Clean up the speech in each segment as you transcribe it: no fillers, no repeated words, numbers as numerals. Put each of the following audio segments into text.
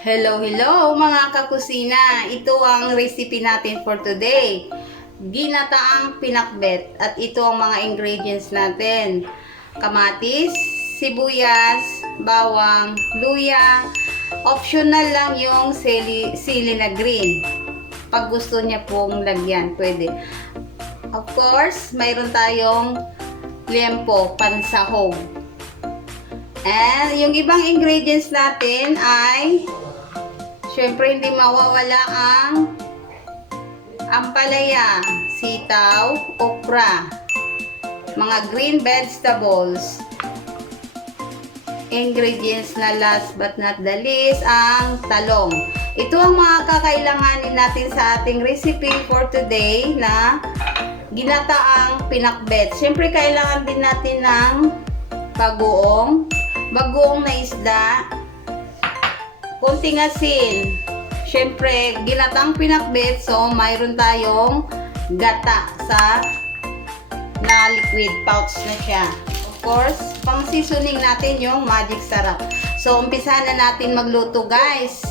Hello mga kakusina! Ito ang recipe natin for today. Ginataang pinakbet. At ito ang mga ingredients natin. Kamatis, sibuyas, bawang, luya. Optional lang yung sili na green. Pag gusto niya pong lagyan, pwede. Of course, mayroon tayong liempo, pansahog. And yung ibang ingredients natin ay syempre hindi mawawala ang ampalaya, sitaw, okra, mga green vegetables. Ingredients na last but not the least, ang talong. Ito ang mga kakailanganin natin sa ating recipe for today na ginataang pinakbet. Syempre kailangan din natin ng bagoong na isda, konting asin. Syempre, ginatang pinakbet, so mayroon tayong gata na liquid pouch na siya. Of course, pang seasoning natin yung magic sarap. So, umpisahan na natin magluto guys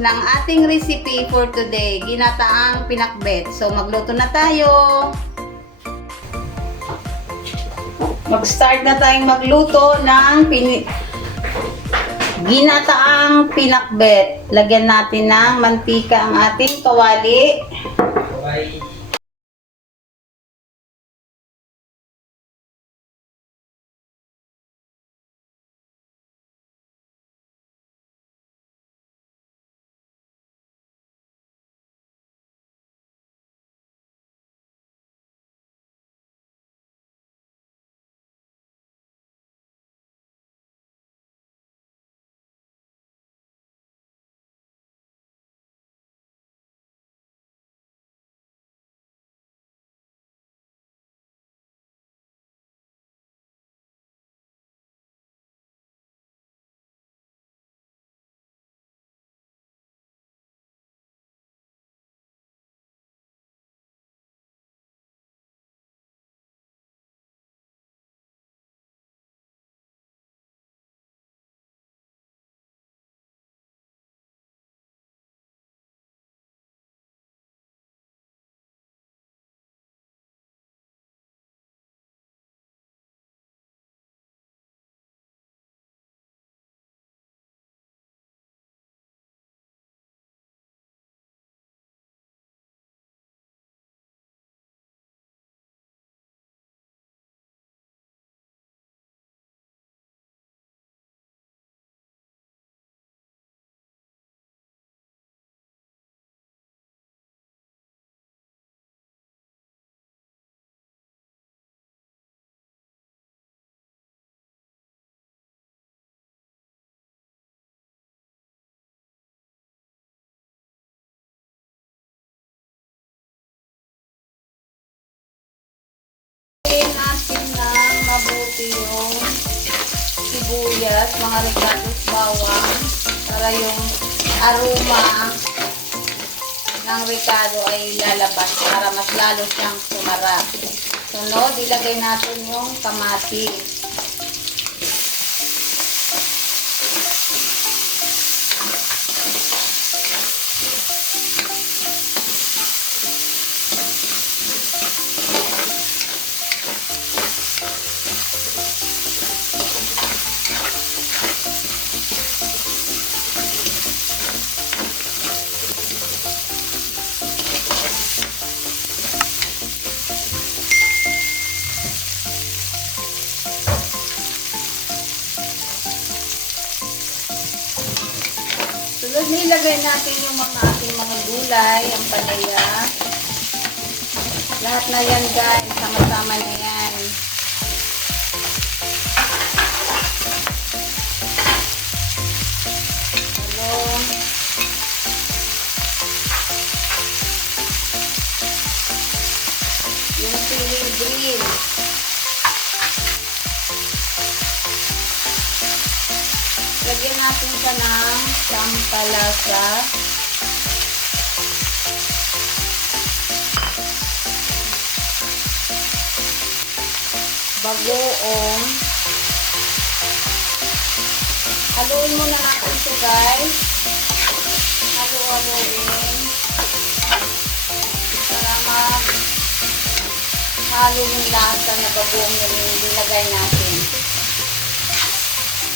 ng ating recipe for today, ginataang pinakbet. So, magluto na tayo. Mag-start na tayong magluto ng ginataang pinakbet. Lagyan natin ng mantika ang ating kawali. Natin ng mabuti yung sibuyas, mga ricados, bawang, para yung aroma ng ricado ay lalabas para mas lalo siyang sumarap. Sunod, ilagay natin yung kamatis. Sunod, nilagay natin yung mga ating mga gulay, ang palaya. Lahat na yan guys, sama-sama na yan. Talong. Yung siling green. Lagyan natin siya ng sampalasa. Bagoong. Haluin muna natin ito guys. Halo-haloin. Para halo yung lasa na bagoong yung nilagay natin.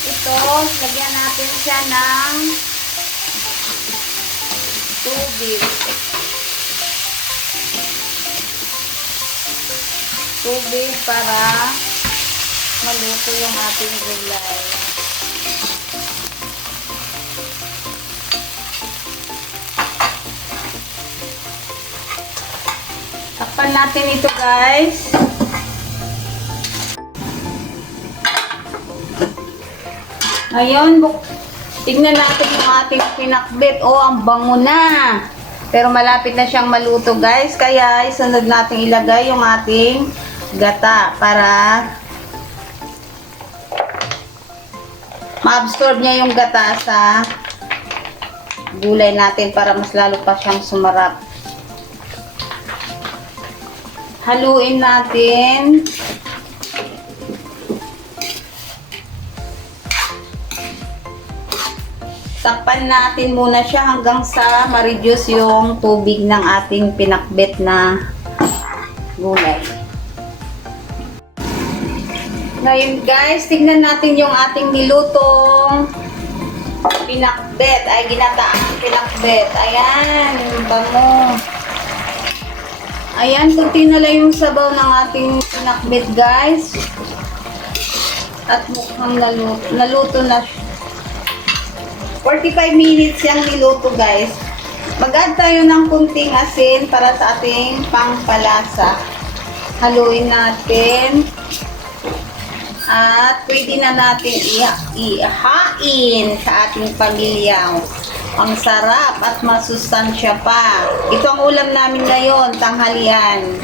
Ito, lagyan natin siya ng tubig. Tubig para maluto yung ating gulay. Takpan natin ito, guys. Ngayon, tignan natin yung ating pinakbet. Oh, ang bango na. Pero malapit na siyang maluto, guys. Kaya, isunod natin ilagay yung ating gata para ma-absorb niya yung gata sa gulay natin para mas lalo pa siyang sumarap. Haluin natin. Takpan natin muna siya hanggang sa ma-reduce yung tubig ng ating pinakbet na gulay. Ngayon guys, tignan natin yung ating nilutong pinakbet. Ay, ginataang pinakbet. Ayan, bango. Ayan, kunti na lang yung sabaw ng ating pinakbet, guys. At mukhang naluto na siya. 45 minutes yung niluto, guys. Mag-add tayo ng kunting asin para sa ating pangpalasa. Haluin natin. At pwede na natin ihain sa ating pamilya. Ang sarap at masustansya pa. Ito ang ulam namin ngayon, tanghalian.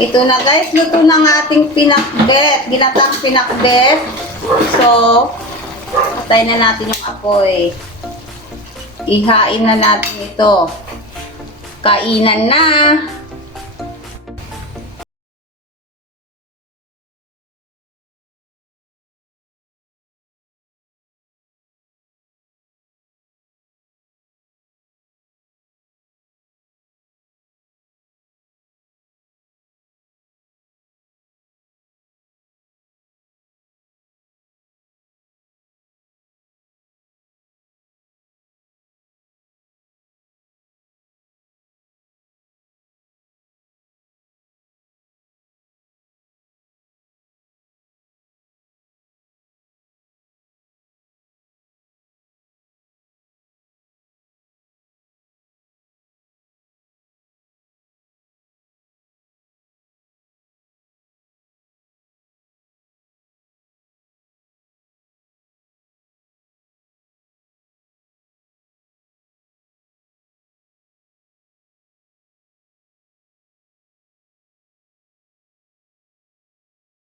Ito na guys, luto ng ating pinakbet. Ginatang pinakbet. So, patay na natin yung apoy. Ihain na natin ito. Kainan na.